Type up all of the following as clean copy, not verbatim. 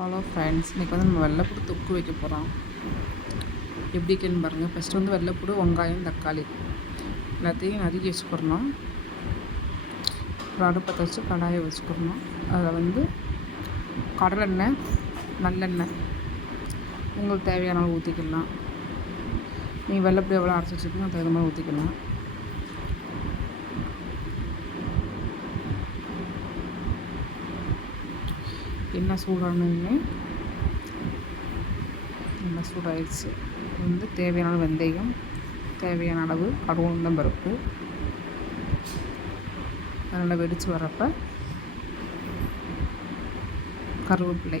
Hello friends, இன்றைக்கி வந்து நம்ம வெள்ளைப்பூடு தொக்கு வைக்க போகிறோம். எப்படி இருக்குன்னு பாருங்கள். ஃபஸ்ட்டு வந்து வெள்ளைப்பூடு, வெங்காயம், தக்காளி எல்லாத்தையும் நறுக்கி வச்சுக்கிறணும். அப்புறம் அடுப்பத்தை வச்சு கடாயை வச்சுக்கிறணும். அதில் வந்து கடலெண்ணெய், நல்லெண்ணெய் உங்களுக்கு தேவையான அளவு ஊற்றிக்கலாம். நீங்கள் வெள்ளைப்பூடு எவ்வளோ அரைச்சி வச்சுருக்கீங்க அது மாதிரி ஊற்றிக்கலாம். எண்ணெய் சூடானதுமே நல்லா சூடாயிடுச்சு. வந்து தேவையான அளவு வெந்தயம், தேவையான அளவு கடுகு, உளுந்தம் பருப்பு நல்லா வெடித்து வரப்போ கருவேப்பிலை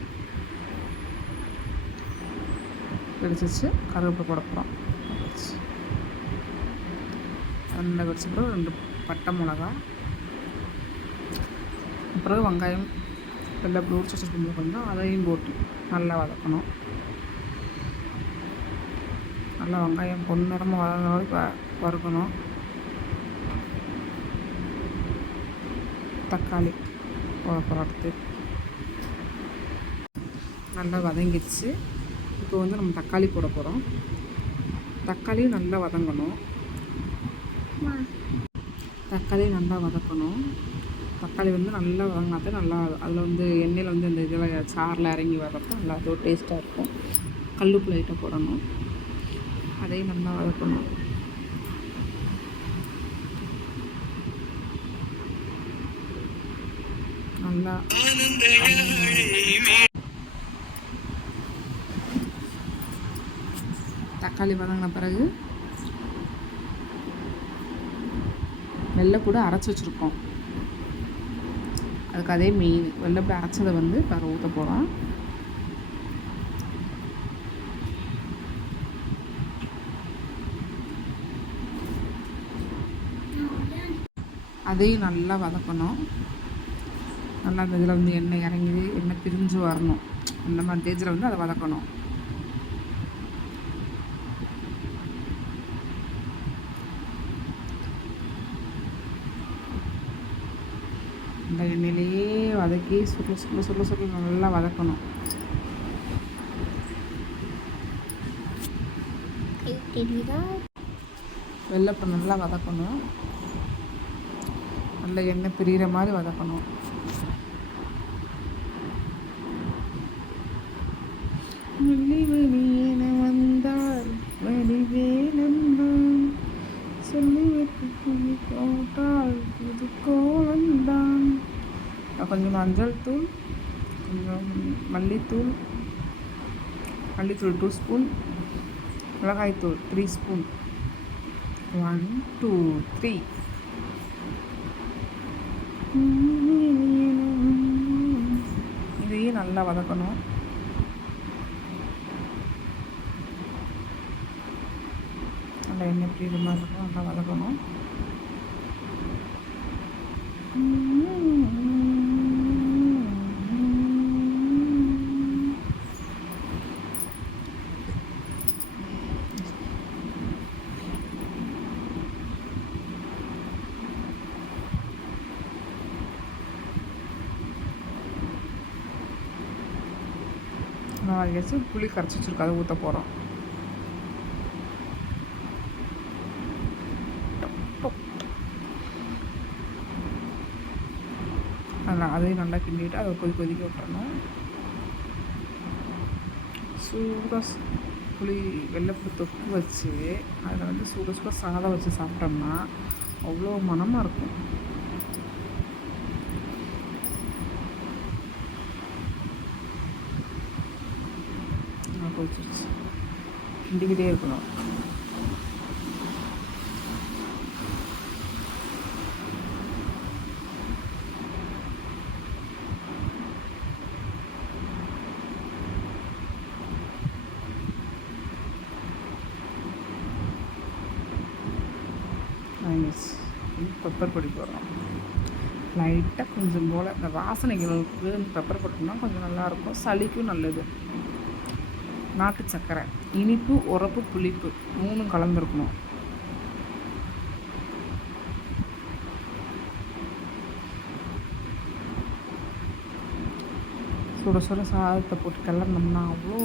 வெடிச்சிச்சு. கருவேப்பிலை போட போகிறோம். நல்லா வெடிச்ச பிறகு 2 பட்டை மிளகா, அப்புறம் வெங்காயம் வெள்ளைப்பூடு உரிச்சு வச்சுருக்கோம் கொஞ்சம், அதையும் போட்டு நல்லா வதக்கணும். நல்லா வெங்காயம் பொன்னிறமாக வதங்கிற வரைக்கும் வறுக்கணும். தக்காளி போட அடுத்து நல்லா வதங்கிடுச்சு. இப்போ வந்து நம்ம தக்காளி போட போகிறோம். தக்காளியும் நல்லா வதங்கணும். தக்காளி வந்து நல்லா வதங்கினாதான் நல்லா அதில் வந்து எண்ணெயில் வந்து அந்த இதில் சாரில் இறங்கி வர்றப்போ நல்லா அது ஒரு டேஸ்ட்டாக இருக்கும். கல்லுப்பு லைட்டாக போடணும். அதையும் நல்லா வதக்கணும். நல்லா தக்காளி வதங்கின பிறகு வெள்ளைப்பூடு அரைச்சி வச்சுருக்கோம். அதுக்கு அதே மெயின் வெள்ளைப்பூடு அரைச்சதை வந்து இப்போ ஊற்ற போகிறோம். அதையும் நல்லா வதக்கணும். நல்லா அந்த இதில் வந்து எண்ணெய் இறங்கி எண்ணெய் பிரிஞ்சு வரணும். அந்த மாதிரி டேஜில் வந்து அதை வதக்கணும். இந்த எண்ணெயிலேயே வதக்கி சுருள நல்லா வதக்கணும். வெள்ளைப்பூடு நல்லா வதக்கணும். நல்ல எண்ணெய் பிரிகிற மாதிரி வதக்கணும். வெளியென வந்தால் வெளிவேலந்தான், சொல்லி வைத்து போட்டால் இது கோலந்தான். கொஞ்சம் மஞ்சள் தூள், கொஞ்சம் மல்லித்தூள் 2 ஸ்பூன், மிளகாய்த்தூள் 3 ஸ்பூன். 1 2 3 இதையும் நல்லா வதக்கணும். நல்லா எண்ணெய் பிரிகிற மாதிரி இருக்கும். நல்லா வதக்கணும். நான் வச்சு புளி கரைச்சி வச்சுருக்கோம், அதை ஊற்ற போகிறோம். அதையும் நல்லா கிண்டிட்டு அதை கொதிக்க விட்டுறணும். சூடாக புளி வெள்ளைப்பூடு தொக்கு வச்சு அதில் வந்து சுட சாதம் வச்சு சாப்பிட்டோம்னா அவ்வளோ மணமாக இருக்கும். கொதிச்சிருச்சு. கிண்டிக்கிட்டே இருக்கணும். பெப்பர் பொடி போடுறோம் லைட்டாக கொஞ்சம் போல். இந்த வாசனைகளுக்கு பெப்பர் போட்டோம்னா கொஞ்சம் நல்லாயிருக்கும். சளிக்கும் நல்லது. நாட்டு சர்க்கரை, இனிப்பு, உரப்பு, புளிப்பு 3 கலந்துருக்கணும். சுட சுட சாதத்தை போட்டு கிளறினோம்னா அவ்வளோ